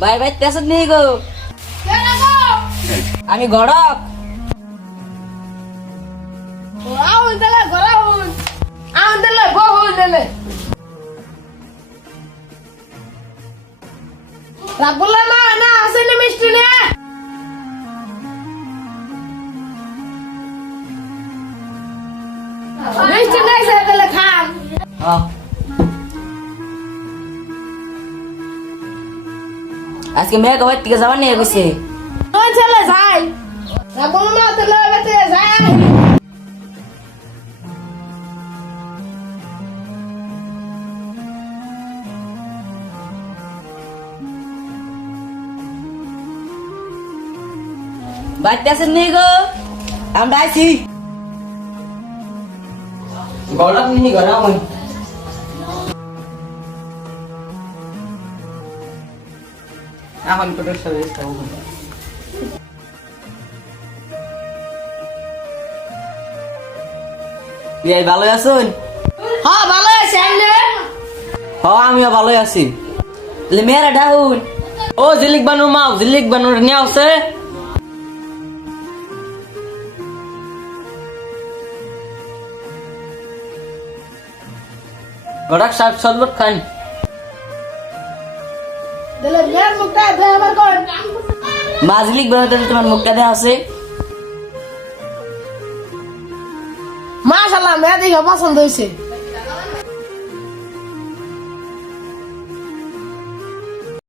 ভাই ভাই তেসত নেই গো। আমি গড়ক। আউন দিলে গড়াউন আউন দিলে বহুন দিলে রাবুল্লা না আসেনি মিষ্টি নে মিষ্টি নাই সে দিলে খান আজকে মেয়ে কবে থেকে যাবার নিয়ে গেছে। ওই ছেলে যাই রাবুল্লা দিলে বেতে যাই ভাই তেসত নেই গো। আমরা আছি গড়ক নিয়ে গড়াও। এখন তোদের সাথে ভালো আছেন? হ্যাঁ ভালো আছে আমিও ভালোই আছি। মেয়েরা ডাউন ও জিলিক বানুর মাও জিলিক বানুর নিয়ে আসছে। গড়ক সাহেব শরবত খান। দিলে মেয়ের মুখটা ধরে আমার কোন মাজলিক বানাতে তোমার মুখটা দেওয়া আছে। মাশাআল্লাহ মেয়ে দেখে পছন্দ হয়েছে।